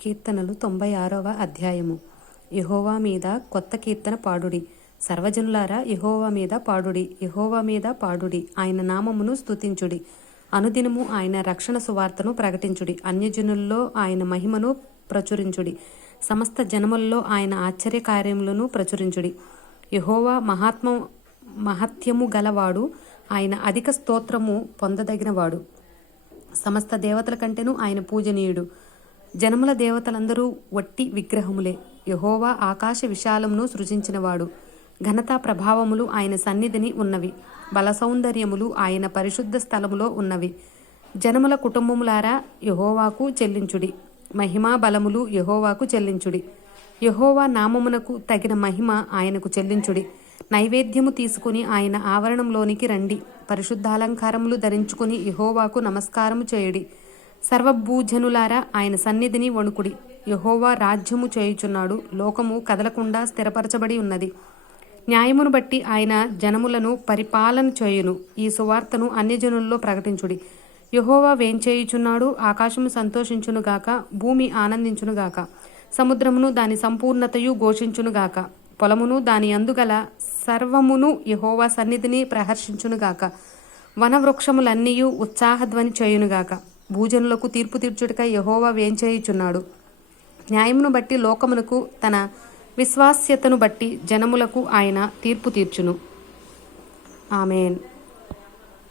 కీర్తనలు 96వ అధ్యాయము. యెహోవా మీద కొత్త కీర్తన పాడుడి. సర్వజనులారా యెహోవా మీద పాడుడి. యెహోవా మీద పాడుడి. ఆయన నామమును స్తుతించుడి. అనుదినము ఆయన రక్షణ సువార్తను ప్రకటించుడి. అన్యజనుల్లో ఆయన మహిమను ప్రచురించుడి. సమస్త జనములలో ఆయన ఆశ్చర్య కార్యములను ప్రచురించుడి. యెహోవా మహత్యము గలవాడు. ఆయన అధిక స్తోత్రము పొందదగినవాడు. సమస్త దేవతల కంటేను ఆయన పూజనీయుడు. జనముల దేవతలందరూ వట్టి విగ్రహములే. యెహోవా ఆకాశ విశాలమును సృజించినవాడు. ఘనతా ప్రభావములు ఆయన సన్నిధిని ఉన్నవి. బల సౌందర్యములు ఆయన పరిశుద్ధ స్థలములో ఉన్నవి. జనముల కుటుంబములారా యెహోవాకు చెల్లించుడి. మహిమా బలములు యెహోవాకు చెల్లించుడి. యెహోవా నామమునకు తగిన మహిమ ఆయనకు చెల్లించుడి. నైవేద్యము తీసుకుని ఆయన ఆవరణంలోనికి రండి. పరిశుద్ధాలంకారములు ధరించుకుని యెహోవాకు నమస్కారము చేయుడి. సర్వభూజనులారా ఆయన సన్నిధిని వణుకుడి. యెహోవా రాజ్యము చేయుచున్నాడు. లోకము కదలకుండా స్థిరపరచబడి ఉన్నది. న్యాయమును బట్టి ఆయన జనములను పరిపాలన చేయును. ఈ సువార్తను అన్యజనుల్లో ప్రకటించుడి. యెహోవా వేంచేయుచున్నాడు. ఆకాశము సంతోషించునుగాక. భూమి ఆనందించునుగాక. సముద్రమును దాని సంపూర్ణతయు ఘోషించునుగాక. పొలమును దాని అందుగల సర్వమును యెహోవా సన్నిధిని ప్రహర్షించునుగాక. వనవృక్షములన్నీయు ఉత్సాహధ్వని చేయునుగాక. భూజనులకు తీర్పు తీర్చుటకై యెహోవా వేంచేయుచున్నాడు. న్యాయమును బట్టి లోకమునకు, తన విశ్వాస్యతను బట్టి జనములకు ఆయన తీర్పు తీర్చును. ఆమేన్.